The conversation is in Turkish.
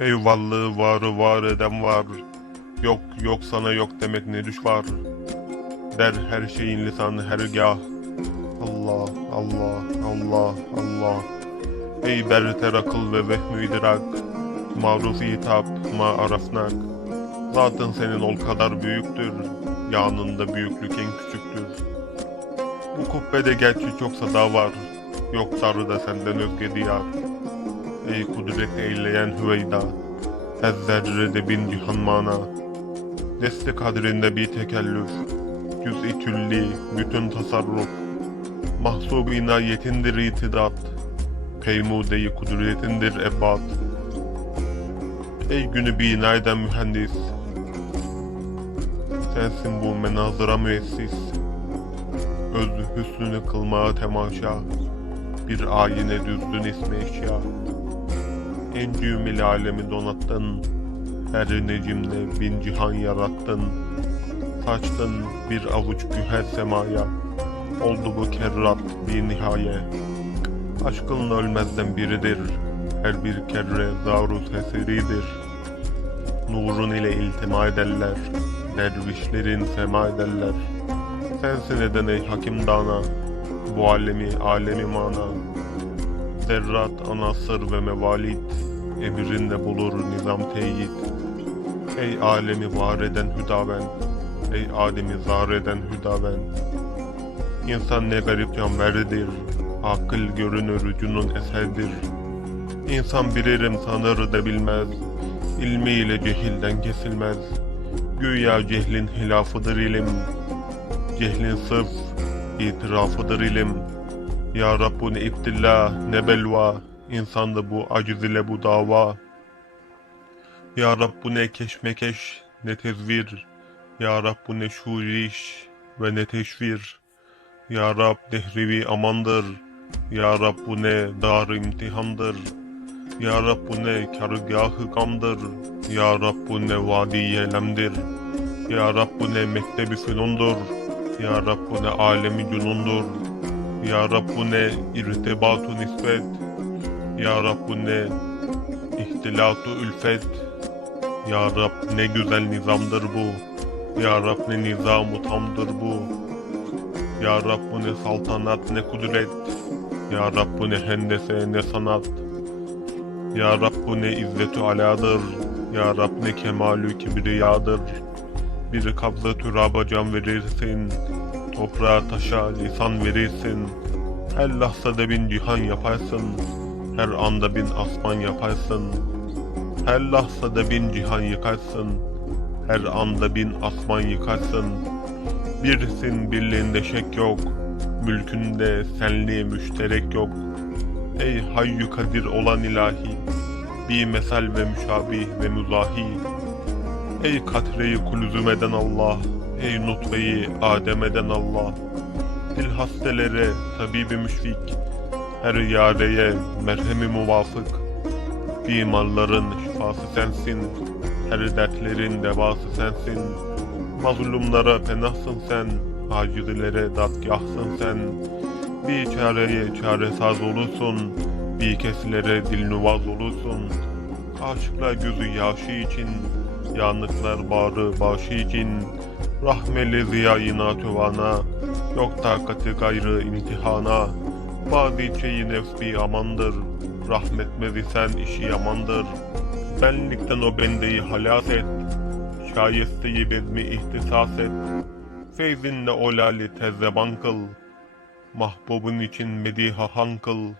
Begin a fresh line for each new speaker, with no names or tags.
Ey varlığı varı var eden var. Yok yok sana yok demek ne düş var. Der her şeyin lisanı hergah. Allah Allah Allah Allah. Ey berter akıl ve vehmü idrak. Maruf hitap ma arafnak. Zaten senin ol kadar büyüktür. Yanında büyüklük en küçüktür. Bu kubbede gerçi çok sada var. Yok darı da senden özge diyar. Ey kudret eyleyen Hüveyda. Her zerrede bin cihan mana. Deste kadrinde bir tekellüf. Cüz-i külli, bütün tasarruf. Mahsub inayetindir itidat. Peymude-i kudretindir ebat. Ey günü bina eden mühendis. Sensin bu menazıra müessis. Öz hüsnünü kılmaya temaşa. Bir ayine düzdün ismi eşya. En cümle alemi donattın. Her necimde bin cihan yarattın. Saçtın bir avuç güher semaya. Oldu bu kerrat bir nihaye. Aşkın ölmezden biridir. Her bir kerre zarut eseridir. Nurun ile iltima ederler. Dervişlerin sema ederler. Sensin eden ey hakim dana. Bu alemi alemi mana. Zerrat anasır ve mevalit. Emrinde bulur nizam teyit. Ey alemi var eden hüdaven. Ey Adem'i zar eden hüdaven. İnsan ne garip canverdir. Akıl görünür ucunun eserdir. İnsan bilirim sanır da bilmez. İlmiyle cehilden kesilmez. Güya cehlin hilafıdır ilim. Cehlin sırf itirafıdır ilim. Ya Rab bu ne iptila ne belva. İnsanda bu aciz ile bu dava. Ya Rab bu ne keşmekeş ne tezvir. Ya Rab bu ne şuriş ve ne teşvir. Ya Rab dehrivi amandır. Ya Rab bu ne dar imtihandır. Ya Rab bu ne kargahı gamdır. Ya Rab bu ne vadi yelemdir. Ya Rab bu ne mektebi fünundur. Ya Rab bu ne alemi cunundur. Ya Rab bu ne irtibatu nispet. Ya Rab bu ne ihtilatu ülfet. Ya Rab ne güzel nizamdır bu. Ya Rab ne nizam-ı tamdır bu. Ya Rab bu ne saltanat ne kudret. Ya Rab bu ne hendese ne sanat. Ya Rab bu ne izzetü aladır. Ya Rab ne kemalü kibriyadır. Bir kabza türaba can verirsin. Toprağa taşa lisan verirsin. Her lahzada bin cihan yaparsın. Her anda bin asman yaparsın. Her lahzada bin cihan yıkarsın. Her anda bin asman yıkarsın. Birsin birliğinde şek yok. Mülkünde senliği müşterek yok. Ey hayyu kadir olan ilahi. Bir mesel ve müşabih ve müzahi. Ey katreyi kulüzüm eden Allah. Ey nutfeyi Adem eden Allah. Dil hastelere tabibi müşfik. Her yareye merhemi muvafık. Bimarların şifası sensin. Her dertlerin devası sensin. Mazlumlara penahsın sen. Acizlere dadgahsın sen. Bir çareye çare saz olursun. Bir kesilere dilnuvaz olursun. Aşıklar gözü yaşı için. Yanıklar bağrı başı için. Rahmeli ziyayına tövana. Yok takati gayrı imtihana. Bazı şeyi nefs bir amandır. Rahmetmez isen işi yamandır. Benlikten o bendeyi halas et. Şayesteyi bezmi ihtisas et. Feyzinle o lali tezzeban kıl. Mahbubun için mediha han kıl.